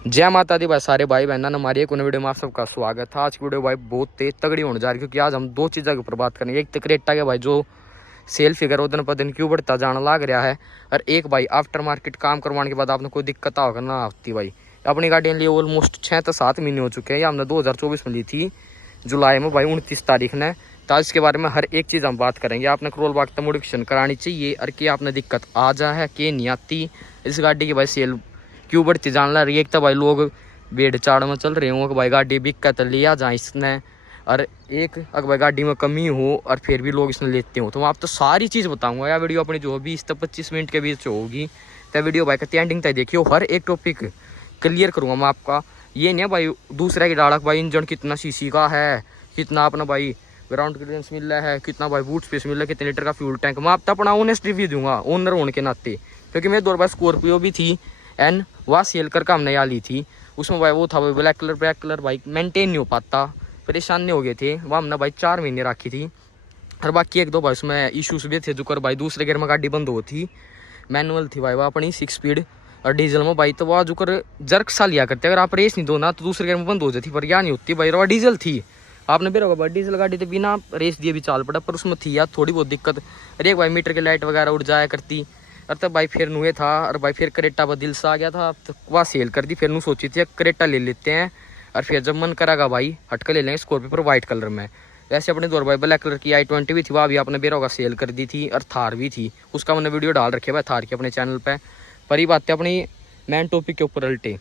जय माता दी भाई सारे भाई बहना, हमारी एक वीडियो में आप सबका स्वागत है। आज की वीडियो भाई बहुत तेज तगड़ी होने जा रही है, क्योंकि आज हम दो चीज़ों के ऊपर बात करेंगे। एक तो क्रेटा के भाई जो सेल फिगर दिन पर दिन क्यों बढ़ता जाना लग रहा है, और एक भाई आफ्टर मार्केट काम करवाने के बाद आपने कोई दिक्कत होगा ना आती भाई। अपनी गाड़ी लिए ऑलमोस्ट 6 से 7 महीने हो चुके हैं, ये हमने 2024 में ली थी जुलाई में भाई 29 तारीख ने। तो आज इसके बारे में हर एक चीज़ हम बात करेंगे। आपने करोल बाग तक मॉडिफिकेशन करानी चाहिए और क्या आपने दिक्कत आ जा है कि नहीं आती, इस गाड़ी की भाई सेल क्यों बढ़ती जान ला रही है। एक तो भाई लोग बेड़ चाड़ में चल रहे हों कि भाई गाड़ी बिकत लिया जाए इसने, और एक अगर भाई गाड़ी में कमी हो और फिर भी लोग इसने लेते हो। तो मैं आप तो सारी चीज़ बताऊंगा। यह वीडियो अपनी जो 20 से 25 मिनट के बीच होगी, तो वीडियो भाई का एंडिंग तक देखियो। हर एक टॉपिक क्लियर करूँगा मैं आपका। ये नहीं भाई दूसरे की डाड़क भाई इंजन कितना सीसी का है, कितना अपना भाई ग्राउंड क्लियरेंस मिल रहा है, कितना भाई बूट स्पेस मिल रहा है, कितने लीटर का फ्यूल टैंक। मैं आप तो अपना ऑनेस्ट रिव्यू दूंगा ओनर होने के नाते, क्योंकि मेरे दौर भाई स्कॉर्पियो भी थी एंड वह सेल करके हमने यहाँ ली थी। उसमें भाई वो था भाई ब्लैक कलर भाई मेंटेन नहीं हो पाता, परेशान नहीं हो गए थे। वह हमने भाई 4 महीने रखी थी, और बाकी एक दो भाई उसमें इशूज़ भी थे। जो कर भाई दूसरे गियर में गाड़ी बंद हो थी, मैनुअल थी भाई वह अपनी 6 स्पीड, और डीजल में भाई तो वह जो कर जर्क सा लिया करते। अगर आप रेस नहीं दो ना तो दूसरे गियर में बंद हो जाती, पर यह नहीं होती भाई। वह डीजल थी, आपने भी होगा भाई डीजल गाड़ी तो बिना रेस दिए भी चाल पड़ा, पर उसमें थी यार थोड़ी बहुत दिक्कत। अरे भाई मीटर की लाइट वगैरह उड़ जाया करती। और तब भाई फिर नुए था, और भाई फिर करेटा पर दिल सा आ गया था, तो वह सेल कर दी। फिर नू सोची थी करेटा ले लेते हैं, और फिर जब मन करागा भाई हटकर ले लेंगे स्कॉर्पियो पर वाइट कलर में। वैसे अपने दौर भाई ब्लैक कलर की i20 भी थी, वह भी आपने बेरा होगा सेल कर दी थी। और थार भी थी, उसका मैंने वीडियो डाल रखे भाई थार के अपने चैनल पर। पर ही बात है अपनी मेन टॉपिक के ऊपर अल्टे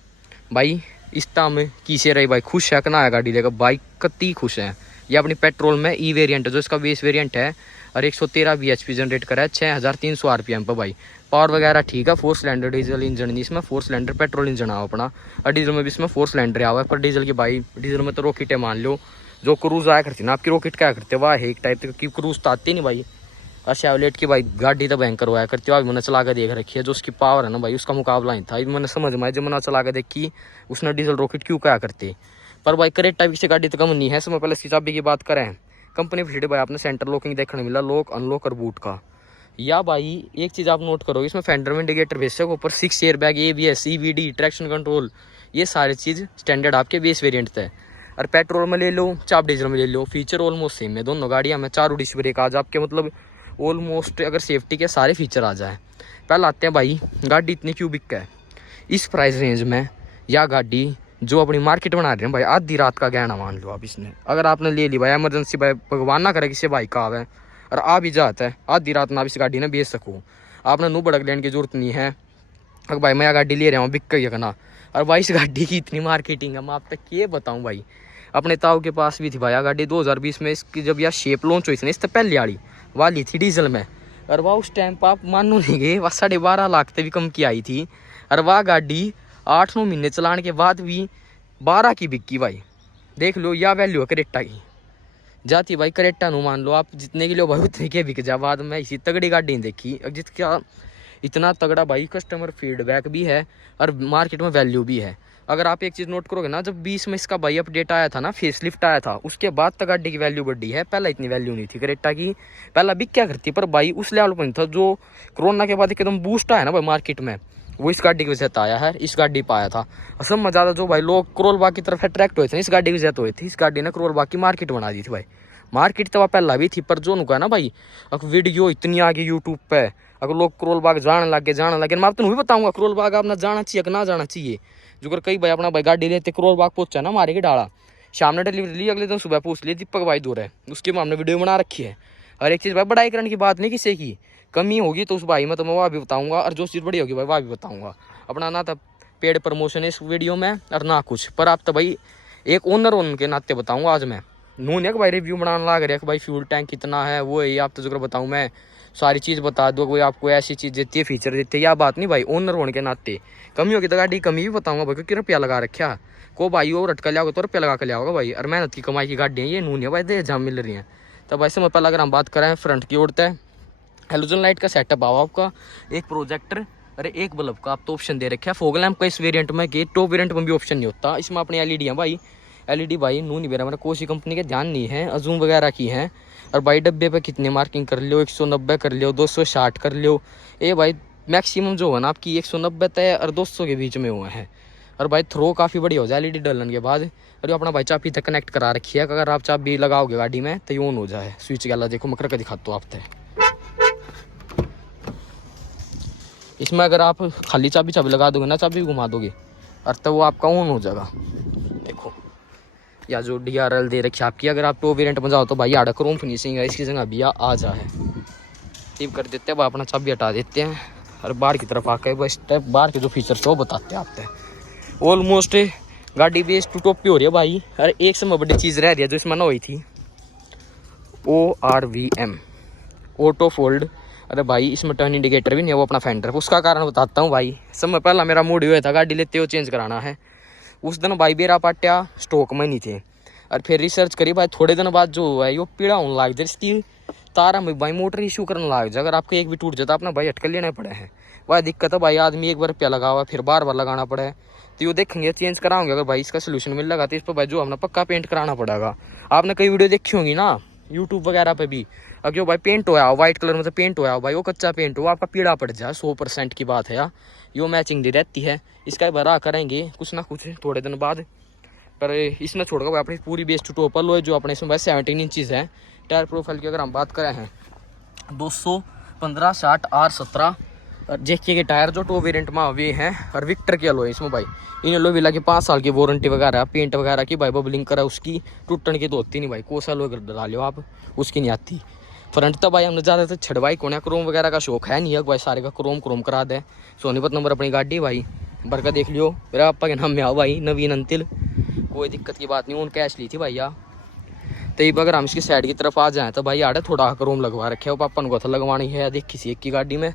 भाई। इस टाइम किसे रही भाई खुश है कि ना है गाड़ी लेकर भाई, कत्ती खुश है। ये अपनी पेट्रोल में ई वेरिएंट है, जो इसका बेस वेरिएंट है, और 113 bhp जनरेट करा है 6300 RPM पर भाई। पावर वगैरह ठीक है। 4 सिलेंडर डीजल इंजन नहीं इसमें, 4 सिलेंडर पेट्रोल इंजन आओ अपना, और डीजल में भी इसमें 4 सिलेंडर आवा है। पर डीजल की भाई डीजल में तो रॉकेट है मान लो, जो क्रूज आया करती ना आपकी रॉकेट क्या करते वाह है एक टाइप की क्रूज तो आती नहीं भाई। और शेवलेट की भाई गाड़ी तो भयंकर हुआ करती है, अभी मैंने चला कर देख रखी है। जो उसकी पावर है ना भाई उसका मुकाबला नहीं था, मैंने समझ में आया जब मैंने चला कर देखी उसने डीजल रॉकेट क्यों क्या करते। पर भाई करेट टाइप से गाड़ी तो कम नहीं है। समय पहले इसकी चाबी की बात करें, कंपनी फील्ड भाई आपने सेंटर लॉकिंग देखने मिला, लॉक अनलॉक और बूट का। या भाई एक चीज़ आप नोट करोगे, इसमें फेंडर में इंडिकेटर बेस है, ऊपर 6 air bag, ABS, CVD, traction control, ये सारी चीज़ स्टैंडर्ड आपके बेस वेरिएंट थे। और पेट्रोल में ले लो चाप डीजल में ले लो, फीचर ऑलमोस्ट सेम है दोनों गाड़ियाँ में। 4 डिस्क ब्रेक आज आपके मतलब ऑलमोस्ट अगर सेफ्टी के सारे फीचर आ जाए। पहले आते हैं भाई गाड़ी इतनी क्यों बिक है इस प्राइस रेंज में। या गाड़ी जो अपनी मार्केट बना रहे हैं भाई, आधी रात का गहना मान लो आप इसने। अगर आपने ले ली भाई इमरजेंसी भाई, भगवान ना करे किसी भाई का आवे और आ भी जाता है आधी रात ना आप इस गाड़ी ने बेच सको, आपने नू भड़क लेने की जरूरत नहीं है। अगर भाई मैं गाड़ी ले रहा हूँ बिक गई ना, और भाई इस गाड़ी की इतनी मार्केटिंग है मैं आप तक ये बताऊँ भाई। अपने ताऊ के पास भी थी भाई गाड़ी 2020 में, इसकी जब यह शेप लॉन्च हुई थी ना, इससे पहले वाली थी डीजल में। और वह उस टाइम पर आप मानो नहीं गए, वह 12.5 लाख से भी कम की आई थी। और वह गाड़ी 8-9 महीने चलाने के बाद भी 12 की बिकी भाई। देख लो या वैल्यू है करेटा की जाती भाई। करेटा नो मान लो आप जितने की लो भाई उतने के बिक जा। बाद में इसी तगड़ी गाड़ी नहीं देखी जिसका इतना तगड़ा भाई कस्टमर फीडबैक भी है और मार्केट में वैल्यू भी है। अगर आप एक चीज़ नोट करोगे ना, जब 20 में इसका भाई अपडेट आया था ना, फेसलिफ्ट आया था, उसके बाद तक गाड़ी की वैल्यू बढ़ी है। पहला इतनी वैल्यू नहीं थी करेटा की, पहला बिक क्या करती, पर भाई उस लेवल पर नहीं था। जो कोरोना के बाद एकदम बूस्ट आया ना भाई मार्केट में, वो इस गाड़ी की वजह से आया है। इस गाड़ी पर आया था असल में ज़्यादा जो भाई लोग करोल बाग की तरफ अट्रैक्ट हुए थे इस गाड़ी की वजह हुए थे। इस गाड़ी ने करोल बाग की मार्केट बना दी थी भाई। मार्केट तो वह पहला भी थी, पर जो नुका ना भाई अब वीडियो इतनी आ गई यूट्यूब पे, अगर लोग करोल बाग जाने लगे मैं आपको नहीं बताऊंगा करोल बाग आपने जाना चाहिए कि ना जाना चाहिए। जो कर कई भाई अपना भाई गाड़ी लेते करोल बाग पहुंचा ना मारे के डाला, शाम ने डिलीवरी ली, अगले दिन सुबह पूछ लिया दीपक भाई दूर है, उसकी हमने वीडियो बना रखी है। हर एक चीज़ भाई बड़ाई करने की बात नहीं, किसी की कमी होगी तो उस भाई में तो मैं वह भी बताऊँगा, और जो चीज़ बड़ी होगी भाई वह भी बताऊँगा। अपना ना तो पेड प्रमोशन है इस वीडियो में और ना कुछ, पर आप तो भाई एक ओनर होने के नाते बताऊँगा आज मैं। नून है कि भाई रिव्यू बनाना लग रहा है कि भाई फ्यूल टैंक कितना है, वो है आप तो जो बताऊँ मैं सारी चीज़ बता दो। कोई आपको ऐसी चीज़ देती है फीचर देती है, या बात नहीं भाई। ओनर होने के नाते कमी होगी तो गाड़ी कमी भी बताऊंगा भाई, क्योंकि रुपया लगा रखा को भाई और रटका लिया तो रुपया लगा कर लिया भाई। और मेहनत की कमाई की गाड़ी है ये, नून है भाई दे जहाँ मिल रही हैं। तो वैसे मैं पहले अगर हम बात करें फ्रंट की ओर है हेलोजन लाइट का सेटअप आओ आपका, एक प्रोजेक्टर अरे एक बल्ब का आप तो ऑप्शन दे रखे है। फोग लैम्प का इस वेरिएंट में के टॉप वेरिएंट में भी ऑप्शन नहीं होता। इसमें अपनी एलईडी है भाई, एलईडी भाई नू नहीं बेरा मेरा कोई कंपनी के ध्यान नहीं है, अजूम वगैरह की है। और भाई डब्बे पे कितने मार्किंग कर लियो, 190 कर लियो, 260 कर लियो। ये भाई मैक्सिमम जो है ना आपकी 190 तय और 200 के बीच में हुआ है। और भाई थ्रो काफ़ी बढ़िया हो जाए एलईडी डलन के बाद। और अपना भाई चाबी तक कनेक्ट करा रखी है, अगर आप चाबी लगाओगे गाड़ी में तो ये ऑन हो जाए स्विच गला। देखो मैं करके दिखाता हूँ आपसे। इसमें अगर आप खाली चाबी लगा दोगे ना, चाबी घुमा दोगे और तो वो आपका ऑन हो जाएगा। देखो या जो DRL दे रखी है आपकी, अगर आप टॉप वेरिएंट में जाओ तो भाई आड़ा क्रोम फिनिशिंग है, इसकी जगह भैया आ जा है। टिप कर देते हैं, अपना चाबी हटा देते हैं और बाहर की तरफ आकर बस स्टेप बाहर के जो फीचर्स है वो बताते हैं आपको। ऑलमोस्ट गाड़ी बेस टू टॉप पे हो रही है भाई। और एक समय बड़ी चीज़ रह रही है जो इसमें ना हुई थी, ORVM ऑटो फोल्ड। अरे भाई इसमें टर्न इंडिकेटर भी नहीं है, वो अपना फेंडर। उसका कारण बताता हूँ भाई। समय पहला मेरा मूड हुआ था गाड़ी लेते हो चेंज कराना है। उस दिन भाई बेरा पाटिया स्टॉक में नहीं थे और फिर रिसर्च करी भाई, थोड़े दिन बाद जो है यो पीड़ा होने लग जाए, इसकी तारा में भाई मोटर इशू करने लग जाए। अगर आपको एक भी टूट जाता अपना भाई अटकल लेना पड़े हैं। भाई दिक्कत है भाई, आदमी एक बार रुपया लगा हुआ फिर बार बार लगाना पड़ा है। तो ये देखेंगे चेंज कराओगे, अगर भाई इसका सोल्यूशन मिल लगा तो इस पर भाई जो हमने पक्का पेंट कराना पड़ेगा। आपने कई वीडियो देखी होंगी ना यूट्यूब वगैरह पे भी, अब जो भाई पेंट होया व्हाइट कलर में तो पेंट होया भाई वो कच्चा पेंट हो आपका पीड़ा पड़ जाए 100% की बात है यार। यो मैचिंग दी रहती है, इसका भरा करेंगे कुछ ना कुछ थोड़े दिन बाद। पर इसमें छोड़कर भाई अपनी पूरी बेस टू टॉप लो जो अपने इसमें भाई 17 इंचज़ है। टायर प्रोफाइल की अगर हम बात करें हैं 215 60 R17 और जेके के टायर जो टॉप वेरिएंट में वे हैं। और विक्टर के अलोय इसमें भाई, इन अलोय विला की 5 साल की वारंटी वगैरह, पेंट वगैरह की भाई बबलिंग करा उसकी टूटन की तो होती नहीं भाई, कोसा अलोय डाल लो आप उसकी नहीं आती। फ्रंट तो भाई हमने ज़्यादातर छड़वाई कोने क्रोम वगैरह का शौक है नहीं है भाई, सारे का क्रोम करा दे। सोनीपत नंबर अपनी गाड़ी भाई बरका देख लियो, मेरा पापा के नाम में आओ भाई नवीन अंतिल, कोई दिक्कत की बात नहीं। उन कैश ली थी भैया। तो ये अगर हम इसकी साइड की तरफ आ जाएँ तो भाई आड़े थोड़ा क्रोम लगवा रखे, वो पापा को था लगवानी है देख किसी एक की गाड़ी में।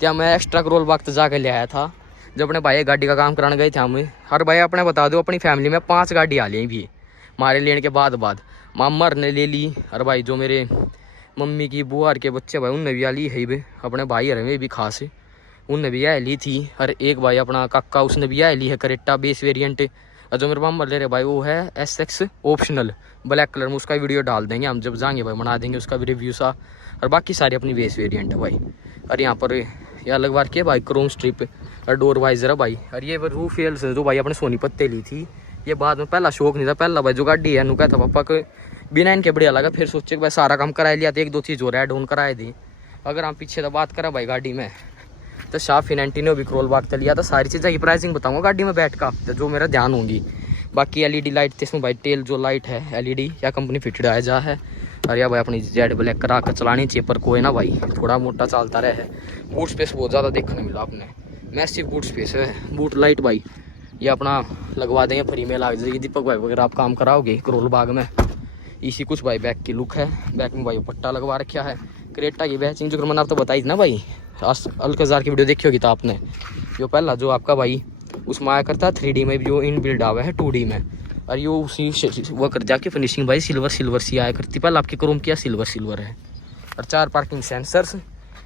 क्या मैं एक्स्ट्रा क्रोल वक्त जाकर ले आया था जब अपने भाई गाड़ी का काम कराने गए थे हम। हर भाई अपने बता दो अपनी फैमिली में 5 गाड़ी आ ली भी हमारे लेने के बाद मामा ने ले ली। और भाई जो मेरे मम्मी की बुआर के बच्चे भाई उनने भी आ ली है भी, अपने भाई हर में भी खास उनने भी आ ली थी। और एक भाई अपना काका उसने भी आ ली है करेटा बेस वेरिएंट। और जो मेरे मामा ले रहे भाई वो है SX ऑप्शनल ब्लैक कलर में, उसका वीडियो डाल देंगे हम जब जाएंगे भाई, बना देंगे उसका भी रिव्यू सा। और बाकी सारी अपनी बेस वेरिएंट है भाई। और यहाँ पर ये अलग बार के भाई क्रोम स्ट्रिप और डोर वाइजर है भाई। और ये रूफ फेल्स जो भाई अपने सोनीपत ते ली थी, ये बाद में पहला शौक नहीं था। पहला भाई जो गाड़ी है नुका था पापा को बिना इनके बढ़िया लगा, फिर सोचे कि भाई सारा काम करा लिया तो एक दो चीज़ और ऐड ऑन कराए दी। अगर हम पीछे तो बात करें भाई गाड़ी में तो शाफ फिनेंटी ने भी क्रोल बाग लिया था। सारी चीज़ें की प्राइसिंग बताऊँगा गाड़ी में बैठ का जो मेरा ध्यान होंगी। बाकी LED लाइट थी इसमें भाई, टेल जो लाइट है LED या कंपनी फिटेड आ जा है। और या भाई अपनी जेड ब्लैक करा कर चलानी चाहिए, पर कोई ना भाई थोड़ा मोटा चलता रहे है। बूट स्पेस बहुत ज़्यादा देखने मिला आपने, मैसिव बूट स्पेस है। बूट लाइट भाई ये अपना लगवा देंगे फ्री में, लग जाएगी दीपक भाई वगैरह आप काम कराओगे करोल बाग में। इसी कुछ भाई बैक की लुक है, बैक में भाई पट्टा लगवा रखा है। क्रेटा की बैचिंग जो मैंने आप तो बताई थी ना भाई, अल्कजार की वीडियो देखी होगी तो आपने, जो पहला जो आपका भाई उसमें आया करता 3D में भी जो इन बिल्ड आवा है 2D में। और ये उसी वो कर जाके फिनिशिंग भाई सिल्वर सी आया करती, पहले आपकी क्रोम किया सिल्वर है। और 4 पार्किंग सेंसर्स।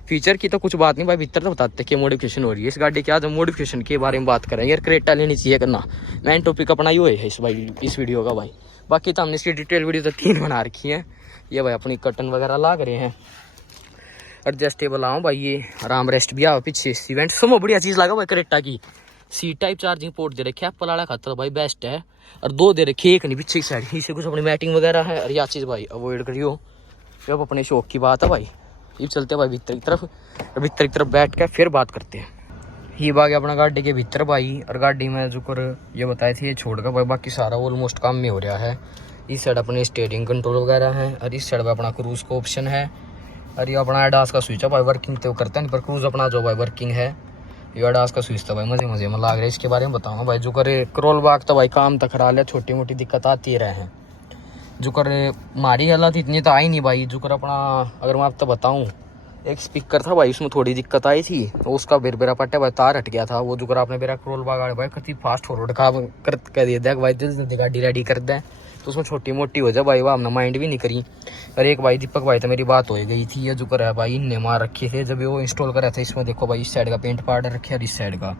फीचर की तो कुछ बात नहीं भाई, भीतर तो बताते कि मॉडिफिकेशन हो रही है इस गाड़ी की। आज हम मॉडिफिकेशन के बारे में बात करें यार, क्रेटा लेनी चाहिए करना, मेन टॉपिक अपना ये है इस वीडियो का भाई। बाकी तो हमने इसकी डिटेल वीडियो तो 3 बना रखी है। ये भाई अपनी कर्टन वगैरह लाग रहे हैं, एडजस्टेबल आओ भाई, ये आराम रेस्ट भी आओ पीछे सीवेंट समो बढ़िया चीज़ लगा भाई क्रेटा की। C टाइप चार्जिंग पोर्ट दे रखे एप्पल वाला खाता भाई बेस्ट है। और 2 दे रखे, एक नहीं पीछे की साइड, इसे कुछ अपनी मैटिंग वगैरह है। और यह चीज़ भाई अवॉइड करियो जब अपने शौक की बात है भाई। ये चलते हैं भाई भीतर की तरफ बैठ के फिर बात करते हैं। ये बाग अपना गाड़ी के भीतर भाई। और गाड़ी में जो कर ये बताए थे ये छोड़ कर भाई बाकी सारा ऑलमोस्ट काम में हो रहा है। इस साइड अपने स्टीयरिंग कंट्रोल वगैरह है और इस साइड में अपना क्रूज़ का ऑप्शन है। और ये अपना एडास का स्विच है भाई, वर्किंग तो करता नहीं पर क्रूज़ अपना जो भाई वर्किंग है। ये एडास का स्विच था भाई, मज़े में लग रहा है। इसके बारे में बताऊँगा भाई। जो करे क्रोल बाग तो भाई काम तक करा लिया, छोटी मोटी दिक्कत आती रहे हैं। जो कर मारी हालत इतनी तो आई नहीं भाई। जो कर अपना अगर मैं आपको बताऊँ एक स्पीकर था भाई उसमें थोड़ी दिक्कत आई थी, तो उसका बेरा पट्टा भाई तार हट गया था। वो जो कर आपने मेरा क्रोल बाग भाई कति फास्ट फॉरवर्ड का कर दिया था भाई, जल्दी गाड़ी रेडी कर दें तो उसमें छोटी मोटी हो जाए भाई, वह हमने माइंड भी नहीं करी। और एक भाई दीपक भाई तो मेरी बात हो गई थी, ये जो कर है भाई इनने मार रखे थे जब वो इंस्टॉल करा था। इसमें देखो भाई इस साइड का पेंट पार्ट रखे और इस साइड का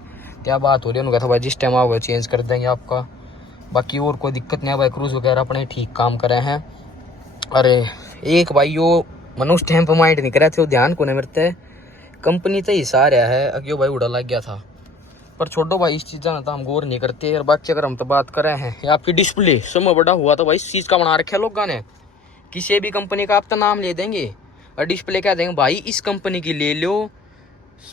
क्या बात हो रही है। उन्होंने कहा था भाई जिस टाइम आओगे चेंज कर देंगे आपका। बाकी और कोई दिक्कत नहीं है भाई, क्रूज़ वगैरह अपने ठीक काम करे हैं। अरे एक भाई यो मैंने उस टाइम पर माइंड नहीं करा थे, वो ध्यान को नहीं मिलते कंपनी तो ही सा रहा है। अगे भाई उड़ा लग गया था पर छोड़ो भाई, इस चीज़ ना तो हम गौर नहीं करते। और बाकी अगर हम तो बात कर रहे हैं, ये आपकी डिस्प्ले समय बड़ा हुआ तो भाई इस चीज़ का बना रखा है लोगों ने। किसी भी कंपनी का आप तो नाम ले देंगे और डिस्प्ले क्या देंगे, भाई इस कंपनी की ले लो।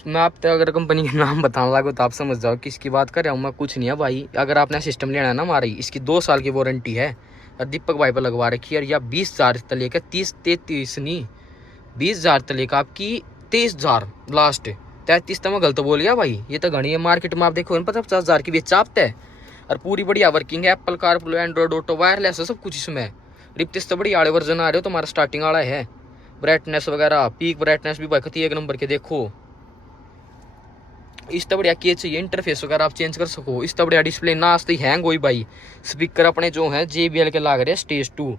मैं आप तो अगर कंपनी के नाम बताने लगा तो आप समझ जाओ किसकी बात कर रहा हूँ मैं। कुछ नहीं है भाई, अगर आपने सिस्टम लेना है ना हमारी, इसकी 2 साल की वारंटी है और दीपक भाई पर लगवा रखी है। और या 20,000 से लेकर 33 नहीं 20,000 से लेकर आपकी 23,000 लास्ट। 33 तो मैं गलत बोल गया भाई, ये तो घनी है। मार्केट में आप देखो 50,000 की बेच चापता है और पूरी बढ़िया वर्किंग है। Apple CarPlay, Android auto, wireless है सब कुछ इसमें। रिप्टिस तो बढ़िया आड़े वर्जन आ रहे हो, तुम्हारा स्टार्टिंग वाला है। ब्राइटनेस वगैरह, पीक ब्राइटनेस भी भाई 1 नंबर के देखो। इस तो बढ़िया के चाहिए, इंटरफेस वगैरह आप चेंज कर सको। इस तो बढ़िया डिस्प्ले ना आस्ते हैंग हुई भाई। स्पीकर अपने जो है JBL के लाग रहे, स्टेज 2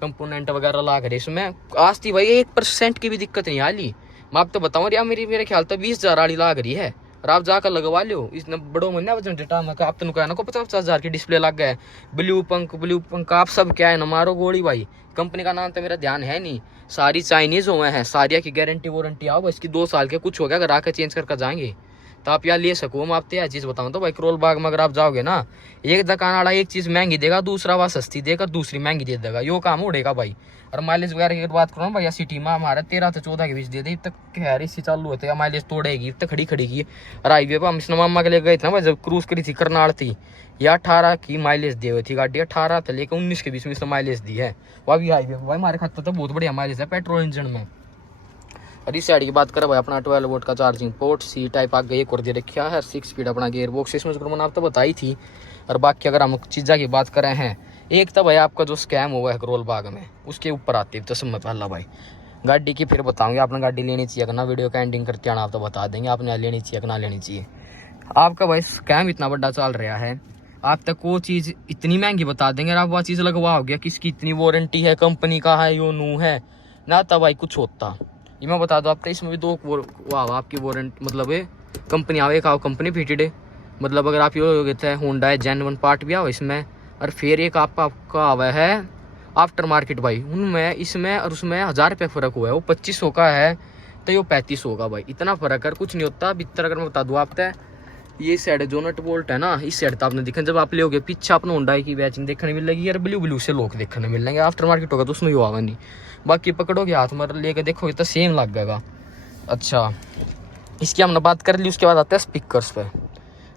कंपोनेंट वगैरह लाग रहे इसमें। आस्ती भाई 1% की भी दिक्कत नहीं हाली। मैं आप तो बताऊँ यार, मेरे ख्याल तो 20,000 वाली लाग रही है और आप जाकर लगवा लो। इसने बड़ो महीना वजन डेटा में आप तो कहना को 50,000 की डिस्प्ले लग गया है। ब्लू पंक आप सब क्या है ना, मारो गोली भाई। कंपनी का नाम तो मेरा ध्यान है नहीं, सारी चाइनीज हुए हैं। सारिया की गारंटी वारंटी आओ इसकी 2 साल के, कुछ हो गया अगर आकर चेंज करके जाएंगे तो आप यहाँ ले सको। मैं आपको यह चीज़ बताऊँ तो भाई, करोल बाग में अगर आप जाओगे ना, एक दुकान वाला एक चीज़ महंगी देगा, दूसरा वह सस्ती देगा, दूसरी महंगी दे देगा। यो काम उड़ेगा भाई। और माइलेज वगैरह की बात करूँ भाई, सिटी में हमारा 13 से 14 के बीच दे दे तक खैर इसी चालू होते हैं। माइलेज तोड़ेगी तक खड़ी की। और हाईवे पर हम इस मामा के लिए गए थे ना भाई, जब क्रूज करी थी करनाल थी, या 18 की माइलेज दी हुई थी गाड़ी। 18 से लेकर 19 के बीच में इसने माइलेज दी है। वह भी हाईवे भाई हमारे खाते तो बहुत बढ़िया माइलेज है पेट्रोल इंजन में। और इस साइड की बात करें भाई, अपना 12 वोल्ट का चार्जिंग पोर्ट, सी टाइप आगे एक और दे रखा है। 6 स्पीड अपना गेयर बॉक्स इसमें मैंने आप तो बताई थी। और बाकी अगर हम चीज़ा की बात करें हैं, एक तो भाई आपका जो स्कैम हुआ है करोल बाग में, उसके ऊपर आते तो समय पहला भाई गाड़ी की फिर बताऊंगे। आपने गाड़ी लेनी चाहिए कि ना, वीडियो का एंडिंग करके आना आप तो बता देंगे आपने लेनी चाहिए कि ना लेनी चाहिए। आपका भाई स्कैम इतना बड़ा चल रहा है, आप तक वो चीज़ इतनी महंगी बता देंगे और आप वह चीज़ लगवा गया किसकी इतनी वारंटी है, कंपनी का है, यो नू है ना, तब भाई कुछ होता। ये मैं बता दो आप तो, इसमें भी 2 वाह आपकी वारंटी मतलब है कंपनी आवे, एक आओ कंपनी फिटेड है। मतलब अगर आप ये कहते हैं होंडा जेन्युइन पार्ट भी आओ इसमें। और फिर एक आपका आवा है आफ्टर मार्केट भाई, उनमें इसमें और उसमें 1000 रुपये फ़र्क हुआ है। वो 2500 का है तो ये 3500 का भाई, इतना फ़र्क है, कुछ नहीं होता। भीतर अगर मैं बता दूँ आप तो, ये साइड जो नट बोल्ट है ना, इस साइड तो आपने देखा जब आप ले होगे पीछे आपने होंडा की बैचिंग देखने मिलेगी यार, ब्लू से लोग देखने मिलेंगे। आफ्टर मार्केट होगा तो उसमें ही आवा नहीं। बाकी पकड़ोगे हाथ में लेके देखोगे तो सेम लग जाएगा। अच्छा, इसकी हमने बात कर ली। उसके बाद आते हैं स्पीकर्स पे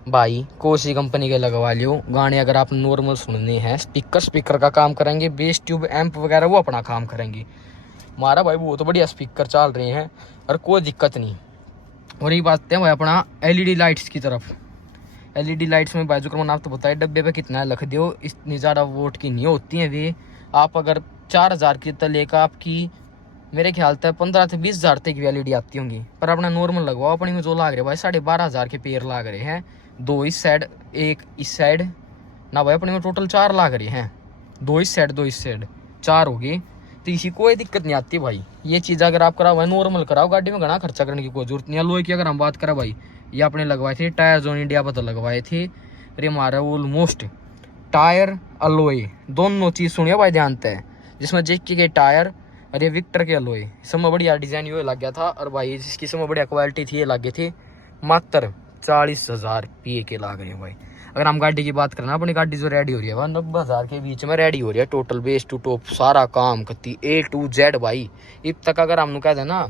भाई, कोई सी कंपनी के लगवा लियो गाने। अगर आप नॉर्मल सुनने हैं, स्पीकर का काम करेंगे, बेस ट्यूब एम्प वगैरह वो अपना काम करेंगे। हमारा भाई बहुत बढ़िया स्पीकर चल रहे हैं और कोई दिक्कत नहीं। और ये बात है भाई अपना LED लाइट्स की तरफ। LED लाइट्स में बाजू का आप तो बताए डब्बे पे कितना लख दो, इतनी ज़्यादा वोट की नहीं होती हैं वे। आप अगर 4000 की तो लेकर आपकी मेरे ख्याल से 15 से 20,000 तक की LED आती होंगी। पर अपना नॉर्मल लगवाओ, अपनी में जो लाग रहे भाई 12,500 के पेयर लाग रहे हैं। 2 इस साइड 1 इस साइड ना भाई, अपने में टोटल 4 लाग रहे हैं। 2 इस साइड 2 इस साइड 4 होगी, तो इसी कोई दिक्कत नहीं आती भाई। ये चीज़ अगर आप कराओ भाई नॉर्मल कराओ, गाड़ी में घना खर्चा करने की कोई जरूरत नहीं है। लोहे की अगर हम बात करें भाई, ये आपने लगवाए थे टायर जोन इंडिया पर तो लगवाए थे। अरे हमारा ऑलमोस्ट टायर अलोए दोनों चीज़ सुनिए भाई ध्यान से, जिसमें जेकी के टायर और ये विक्टर के अलोए सब बढ़िया डिज़ाइन ये लग गया था। और भाई जिसकी सब बढ़िया क्वालिटी थी ये लगे थे मात्र 40,000 PA के लाग रहे हैं भाई। अगर हम गाड़ी की बात करें ना, अपनी गाड़ी जो रेडी हो रही है वह 90,000 के बीच में रेडी हो रही है। टोटल बेस टू टॉप सारा काम करती A to Z भाई। अब तक अगर हम कह दें ना,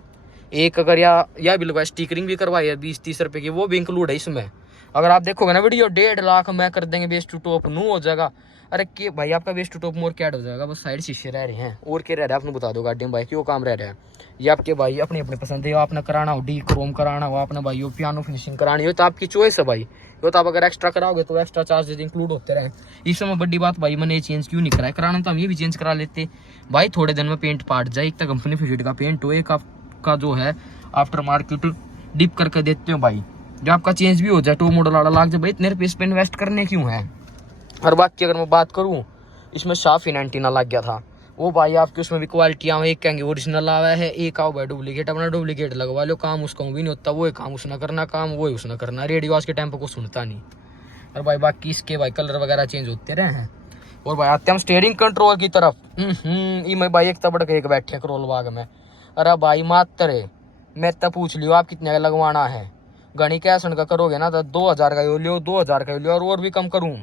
एक अगर या भी लगवाए स्टिकरिंग भी करवाई है 20-30 रुपये की, वो भी इंक्लूड है इसमें। अगर आप देखोगे ना वीडियो 1.5 लाख में कर देंगे, बेस टू टॉप नू हो जाएगा। अरे के भाई आपका बेस टू टॉप मोर कैड हो जाएगा, बस साइड शीशे रह रहे हैं और क्या रह रहा है आपने बता दो गाड़ी में भाई, क्यों काम रह रहा है। ये आपके भाई अपनी अपनी पसंद है, आपने कराना हो डी क्रोम कराना हो, आपने भाई पियानो फिनिशिंग करानी हो तो आपकी चॉइस है भाई। ये तो आप अगर एक्स्ट्रा कराओगे तो एक्स्ट्रा चार्जेस इंक्लूड होते रहे। इस समय बड़ी बात भाई मैंने ये चेंज क्यों नहीं कराया, कराना तो हम ये भी चेंज करा लेते भाई, थोड़े दिन में पेंट पाट जाए। एक तो कंपनी फिटेड का पेंट हो, एक आपका जो है आफ्टर मार्केट डिप करके देते हो भाई, जो आपका चेंज भी हो जाए, टॉप मॉडल वाला लाग जाए भाई, इतने रुपये इस पे इन्वेस्ट करने क्यों है। और बाकी अगर मैं बात करूँ, इसमें साफ एंटीना लग गया था वो भाई, आपकी उसमें भी क्वालिटियाँ एक कहेंगे ओरिजिनल आवा है, एक आओ भाई डुप्लीकेट, अपना डुप्लीकेट लगवा लो, काम उसका भी नहीं होता, वो काम उसने करना, काम वो ही उसने करना। रेडियो आज के टाइम पर कुछ सुनता नहीं। और भाई बाकी इसके भाई कलर वगैरह चेंज होते रहे हैं। और भाई आते हम स्टीयरिंग कंट्रोल की तरफ। मैं भाई एक तबड़ के एक बैठे करोल बाग में। अरे भाई मात्र मैं तो पूछ लियो आप कितने का लगवाना है, घनी कैश का करोगे ना तो 2000 का यो लियो, 2000 का लियो और भी कम करूँ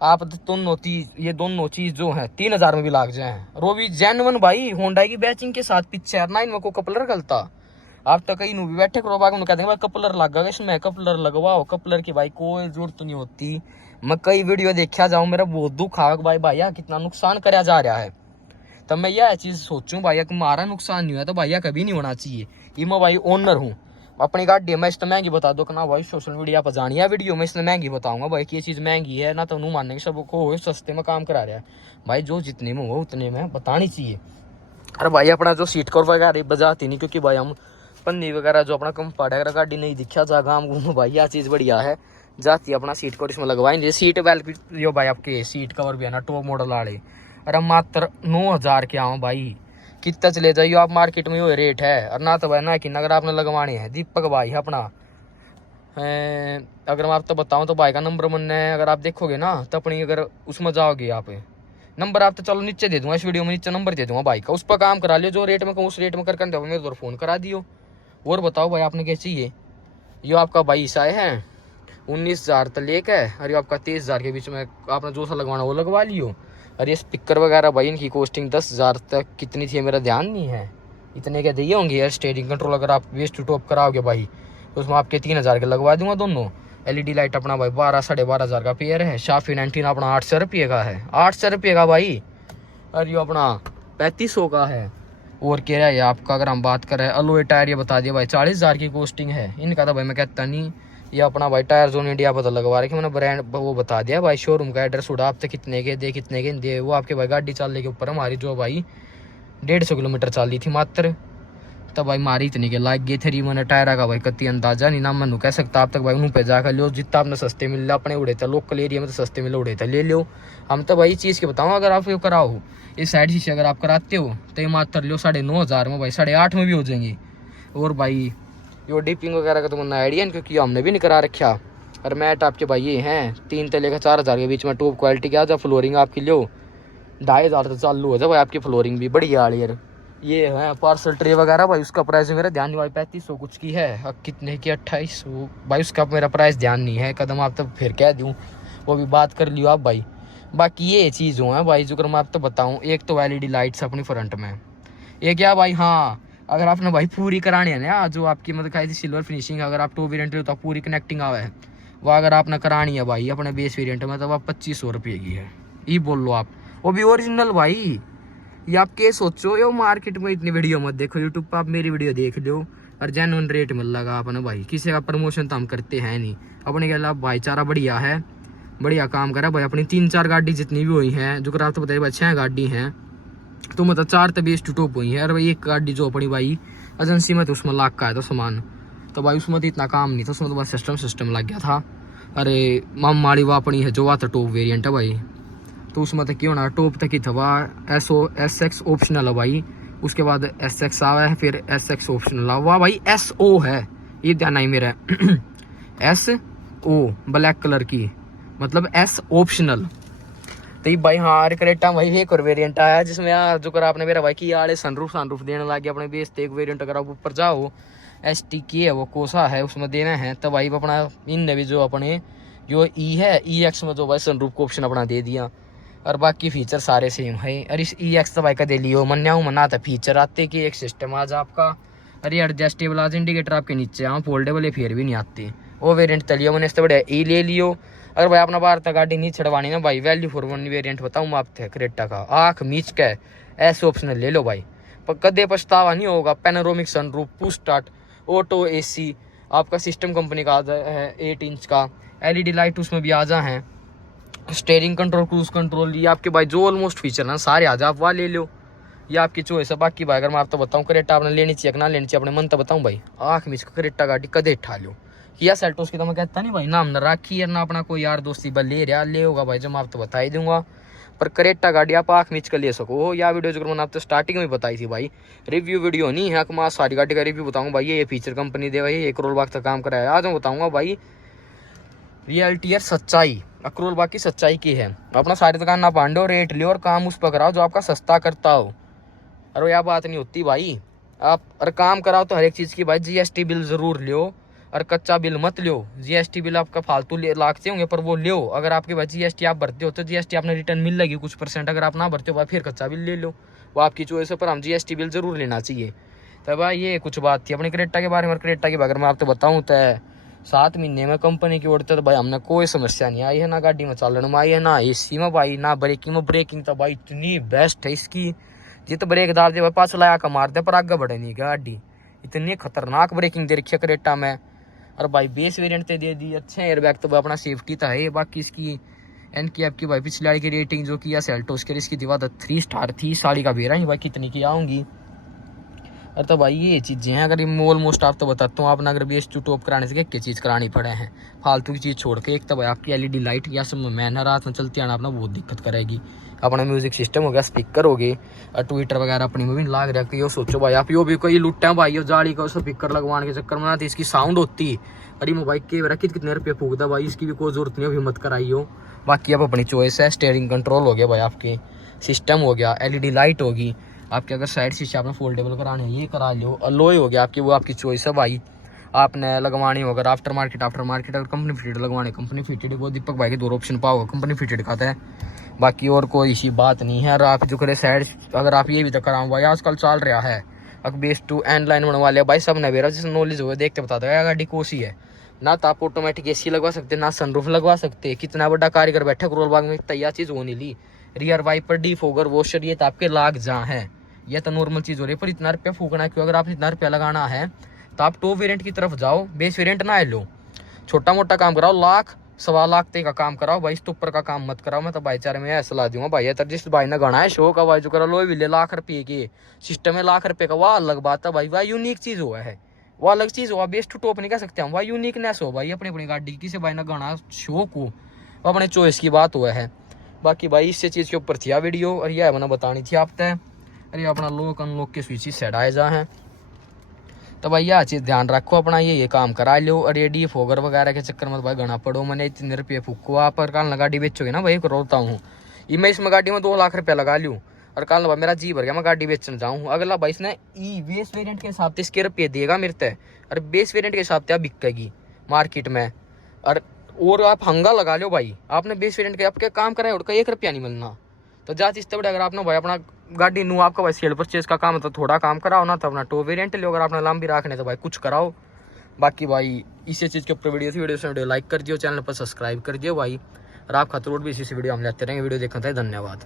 आप तो ये दोनों चीज जो है 3000 में भी लाग जाए। और वो भी जेन्युइन भाई होंडा की बैचिंग के साथ पीछे यार 9 में को कपलर गलता। आप तो कहीं भी बैठे करो बाग कहते हैं भाई कपलर लग गया इसमें, कपलर लगवाओ। कपलर की भाई कोई जरूरत नहीं होती। मैं कई वीडियो देखा जाऊँ मेरा बहुत दुख आ भाई कितना नुकसान करा जा रहा है। तब मैं यह चीज सोचूं भैया कि हमारा नुकसान नहीं हुआ तो भैया कभी नहीं होना चाहिए। ये मैं भाई ओनर हूँ अपनी गाड़ी, मैं इसमें महंगी बता दो कि ना भाई सोशल मीडिया पर जानी है वीडियो में इसमें महंगी बताऊंगा भाई कि ये चीज़ महंगी है ना, तो नहीं मानेंगे सबको हो सस्ते में काम करा रहा है भाई। जो जितने में हो उतने में बतानी चाहिए। अरे भाई अपना जो सीट कवर वगैरह बजाती नहीं, क्योंकि भाई हम पन्नी वगैरह जो अपना कंफर्ट है गाड़ी नहीं दिखा जा गाँव घूम भाई यह चीज़ बढ़िया है जाती है। अपना सीट कवर इसमें लगवाएंगे। सीट बेल्ट भी जो भाई आपके सीट कवर भी है ना टॉप मॉडल वाले, अरे मात्र 9000 के आओ भाई। कितना चले जाइयो आप मार्केट में वो रेट है। और ना तो भाई ना कि अगर आपने लगवाने हैं दीपक भाई अपना अगर मैं आप तो बताऊं तो भाई का नंबर मन है, अगर आप देखोगे ना तो अपनी अगर उसमें जाओगे आप नंबर आप तो चलो नीचे दे दूंगा, इस वीडियो में नीचे नंबर दे दूंगा भाई का, उस पर काम करा लियो। जो रेट में कहूँ उस रेट में करके मेरे तो फोन करा दियो। और बताओ भाई आपने क्या चाहिए। ये आपका भाई ईसाई है 19,000 तक लेके अरे आपका 23,000 के बीच में आपने जो सा लगवाना वो लगवा लियो। और ये स्पीकर वगैरह भाई इनकी कॉस्टिंग 10,000 तक कितनी थी मेरा ध्यान नहीं है, इतने के दिए होंगे। यार स्टीयरिंग कंट्रोल अगर आप वेस्ट टू टॉप कराओगे भाई तो उसमें आपके 3,000 के लगवा दूंगा दोनों। एलईडी लाइट अपना भाई 12-12,500 का पेयर है। शाफी 19 अपना 800 रुपये का है, 800 रुपये का भाई। और ये अपना 3500 का है। और कह रहा है आपका अगर हम बात करें अलोए टायर ये बता दिया भाई 40,000 की कॉस्टिंग है इनका। तो भाई मैं कहता नहीं ये अपना भाई टायर जोन इंडिया पता लगवा रहे मैंने ब्रांड वो बता दिया भाई। शोरूम का एड्रेस उड़ा आप तक कितने के दे कितने के दे। वो आपके भाई गाड़ी चलने के ऊपर हमारी जो भाई 150 किलोमीटर चल रही थी मात्र, तब भाई मारी इतनी के लाग गए थे। मैंने टायरा का भाई कत्ती अंदाजा नहीं ना मैं कह सकता। आप तक भाई उन्होंने पे जाकर लो जितना आपने सस्ते मिल रहा अपने उड़े था लोकल एरिया में तो सस्ते मिले उड़े था ले लो। हम तो भाई चीज़ के बताऊँ अगर आप ये कराओ इस साइड शीशे अगर आप कराते हो तो ये मात्र लो 9,500 में भाई 8,500 में भी हो जाएंगे। और भाई यो डिपिंग वगैरह का तो मुझे आइडिया नहीं क्योंकि हमने भी नहीं करा रखा। और मैट आपके भाई ये हैं 3 से लेकर 4,000 के बीच में टॉप क्वालिटी की आ जाए। फ्लोरिंग आपकी लो 2,500 से चालू हो जाए भाई आपकी फ्लोरिंग भी बढ़िया वाली यार। ये है पार्सल ट्रे वगैरह भाई उसका प्राइस मेरा ध्यान नहीं भाई 3500 कुछ की है। अब कितने की 2800 भाई उसका मेरा प्राइस ध्यान नहीं है। कदम आप तब फिर कह दूँ वो भी बात कर लियो आप भाई। बाकी ये चीज़ हो है भाई जो मैं आप तो बताऊँ एक तो एलईडी लाइट्स अपनी फ्रंट में ये क्या भाई। हाँ अगर आपने भाई पूरी करानी है ना जो आपकी मतलब खाई थी सिल्वर फिनिशिंग अगर आप टॉप वेरिएंट तो पूरी कनेक्टिंग आवा है वो अगर आपने करानी है भाई अपने बेस वेरिएंट में तो वह 2500 रुपये की है। ये बोल लो आप वो भी ओरिजिनल भाई। ये आप क्या सोचो ये मार्केट में इतनी वीडियो मत देखो यूट्यूब पर आप मेरी वीडियो देख लो और जेन्युइन रेट मिल लगा अपने भाई। किसी का प्रमोशन तो हम करते हैं नहीं अपने के अलावा भाईचारा बढ़िया है बढ़िया काम करा भाई। अपनी 3-4 गाड़ी जितनी भी हुई हैं जो कर आप तो बताइए भाई 6 गाड़ी हैं तो मतलब 4 तो बेस टू टॉप हुई है। और भाई एक गाड़ी जो अपनी भाई एजेंसी में तो उसमें लाख का है तो सामान तो भाई उसमें तो इतना काम नहीं था उसमें तो बस सिस्टम लग गया था। अरे माड़ी वो अपनी है जो तो टॉप वेरिएंट है भाई तो उसमें तक क्यों ना टॉप तक ही था वह SX ऑप्शनल है भाई। उसके बाद SX आवा है फिर SX ऑप्शनल आवा भाई SO है ये ध्यान आई मेरा SO ब्लैक कलर की मतलब S ऑप्शनल। तो भाई हाँ करेक्टा भाई एक और वेरिएंट आया जिसमें यार जो कर आपने मेरा भाई की आड़े सनरूफ देने लगे अपने बेस एक वेरिएंट अगर आप ऊपर जाओ ST की है वो कोसा है उसमें देना है तब भाई अपना इनने भी जो अपने जो E है EX में जो भाई सनरूफ को ऑप्शन अपना दे दिया। और बाकी फीचर सारे सेम है। और इस EX तो भाई का दे लियो मन्या मना था फीचर आते कि एक सिस्टम आज आपका अरे एडजस्टेबल आज इंडिकेटर आपके नीचे हाँ फोल्डेबल फिर भी नहीं आते वो वेरियंट तलियो मैंने इससे बढ़िया E ले लियो। अगर भाई अपना बाहर तक गाड़ी नहीं छड़वानी ना भाई वैल्यू फॉर वन वेरिएंट बताऊँ मैं आपसे क्रेटा का आँख मीच के ऐसे ऑप्शनल ले लो भाई पर कदे पछतावा नहीं होगा। Panoramic sunroof push start auto AC आपका सिस्टम कंपनी का आता है 8 इंच का LED लाइट उसमें भी आ जा है। स्टीयरिंग कंट्रोल क्रूज कंट्रोल ये आपके भाई जो ऑलमोस्ट फीचर ना सारे आ जा आप वहाँ ले लो ये आपकी चॉइस है। बाकी भाई अगर मैं आप तो बताऊँ क्रेटा आपने लेनी चाहिए ना लेनी चाहिए अपने मन तो बताऊँ भाई आँख मीच क्रेटा गाड़ी कदे ठा लो। किया सेल्टोस की तो मैं कहता नहीं भाई नाम न राखी है ना अपना कोई यार दोस्ती बल ले रहा ले होगा भाई जो मैं आप तो बता ही दूंगा। पर करेटा गाड़ी आप आँख मीच कर ले सको या वीडियो जो मैंने आप तो स्टार्टिंग में बताई थी भाई रिव्यू वीडियो नहीं है मैं सारी गाड़ी का रिव्यू बताऊंगा भाई ये फीचर कंपनी दे भाई 1 करोड़ बाग तक काम कराया आज मैं बताऊंगा भाई रियलिटी यार सच्चाई अक्रोल बाग की सच्चाई की है। अपना सारी दुकान ना पांडो रेट लियो और काम उस पर कराओ जो आपका सस्ता करता हो। अरे यह बात नहीं होती भाई आप अरे काम कराओ तो हर एक चीज़ की भाई GST बिल ज़रूर लियो और कच्चा बिल मत लो। जीएसटी बिल आपका फालतू लागते होंगे पर वो लो। अगर आपके पास जीएसटी आप भरते हो तो जीएसटी आपने रिटर्न मिल लेगी कुछ %। अगर आप ना भरते हो भाई फिर कच्चा बिल ले लो, वो आपकी चॉइस है, पर हम जीएसटी बिल जरूर लेना चाहिए। तो भाई ये कुछ बात थी अपनी क्रेटा के बारे में। क्रेटा के अगर मैं आपको बताऊँ तो 7 महीने में कंपनी की ओर तो भाई हमने कोई समस्या नहीं आई है, ना गाड़ी में चलन में आई है, ना एसी में भाई, ना ब्रेकिंग में। ब्रेकिंग तो भाई इतनी बेस्ट है इसकी, जित ब्रेक डाल दे भाई पास लाया का मार दे पर आगे बढ़े नहीं गाड़ी। इतनी खतरनाक ब्रेकिंग दे रखी है क्रेटा में। और भाई बेस वेरिएंट ते दे दी, अच्छे एयरबैग तो अपना सेफ्टी तो है। बाकी इसकी NCAP की भाई पिछले वाली की रेटिंग जो किया सेल्टोस के इसकी दीवार 3 स्टार थी। साड़ी का भेरा ही भाई कितनी की आऊँगी। और तो भाई ये चीज़ें हैं, अगर ऑलमोस्ट आप तो बताता हूँ आपने अगर बेस टू टॉप कराने से क्या चीज़ करानी पड़े हैं फालतू की चीज़ छोड़ के। एक तो भाई आपकी LED लाइट या सब मैन रात में चलती है ना अपना बहुत दिक्कत करेगी। अपना म्यूजिक सिस्टम हो गया, स्पीकर हो गए, और ट्विटर वगैरह अपनी में भी लाग रहा है। यो सोचो भाई आप यो भी कोई लुट्टे हैं भाई, यो जाली का स्पीकर लगवाने के चक्कर में ना इसकी साउंड होती। अरे मोबाइल के कितने रुपये फूकता भाई, इसकी भी कोई जरूरत नहीं, अभी मत कराई हो। बाकी अब अपनी चॉइस है। स्टेयरिंग कंट्रोल हो गया भाई, आपके सिस्टम हो गया, LED लाइट होगी आपके। अगर साइड शीशे आपने फोल्डेबल कराने हैं ये करा लो। अलोय हो गया आपकी, वो आपकी चॉइस है भाई, आपने लगवानी हो। अगर आफ्टर मार्केट अगर कंपनी फिटेड लगवाने कंपनी फिटेड, वो दीपक भाई के 2 ऑप्शन पाओगे, कंपनी फिटेड खाता है। बाकी और कोई इसी बात नहीं है। और आप जो करे साइड अगर आप ये भी तो कराओ भाई, आजकल चल रहा है अब बेस टू एंड लाइन बनवा लिया भाई सब नवेरा, जिस नॉलेज हो देखते बता दो गाड़ी कोसी है ना। तो आप ऑटोमेटिक AC लगवा सकते, ना सनरूफ लगवा सकते। कितना बड़ा कारीगर बैठा करोल बाग में, तैयार चीज़ होने ली। रियर वाइपर, डिफोगर, वॉशर, ये तो आपके लाग जहाँ है, ये तो नॉर्मल चीज़ हो रही है। पर इतना रुपया फूकना क्यों? अगर आप इतना रुपया लगाना है तो आप टॉप वेरिएंट की तरफ जाओ, बेस वेरिएंट ना लो। छोटा मोटा काम कराओ, 1 सवा लाख तक का काम कराओ भाई, इसके ऊपर का काम मत कराओ। मैं तो भाईचारे में ऐसा ला दूंगा भाई, तो जिस भाई ने गणा है शो का भाई जो करा लो भी ले ₹1,00,000 के सिस्टम है, ₹1,00,000 का, वह अलग बात है भाई। वह यूनिक चीज़ हुआ है, वो अलग चीज़ हुआ। बेस टू टॉप नहीं कह सकते हम, वह यूनिकनेस हो भाई अपनी अपनी गाड़ी की। किसी भाई ने गणा शो को वो अपने चॉइस की बात हुआ है। बाकी भाई इससे चीज़ के ऊपर थी वीडियो, और यह मैंने बतानी थी आप तय। अरे अपना लॉक अनलॉक के स्विच सेट आए जा हैं, तो भाई यह चीज़ ध्यान रखो अपना, ये काम करा लो। और ये डिफोगर वगैरह के चक्कर में भाई घना पड़ो। मैंने इतने रुपये फूको आप, और कल गाड़ी बेचोगे ना भाई रोता हूँ ये मैं इसमें गाड़ी में 2 लाख रुपया लगा लूँ, और कल भाई मेरा जी भर गया मैं गाड़ी बेचने जाऊँ। अगला भाई इसने बेस वेरिएंट के हिसाब से इसके रुपये देगा मेरे तय, और बेस वेरिएंट के हिसाब से बिकेगी मार्केट में। और आप हंगा लगा लो भाई, आपने बेस वेरिएंट के आपके काम कराए उनका 1 रुपया नहीं मिलना। तो जाती इससे बड़े अगर आपने भाई अपना गाड़ी नू आपका भाई सेल परचेज का काम है तो थोड़ा काम कराओ ना, तो अपना टॉप वेरिएंट लो। अगर आपने लंबी रखने तो भाई कुछ कराओ। बाकी भाई इसी चीज़ के ऊपर वीडियो लाइक कर दियो, चैनल पर सब्सक्राइब कर दियो भाई। और आप खातर भी इसी वीडियो हम लेते रहेंगे। वीडियो देखने धन्यवाद।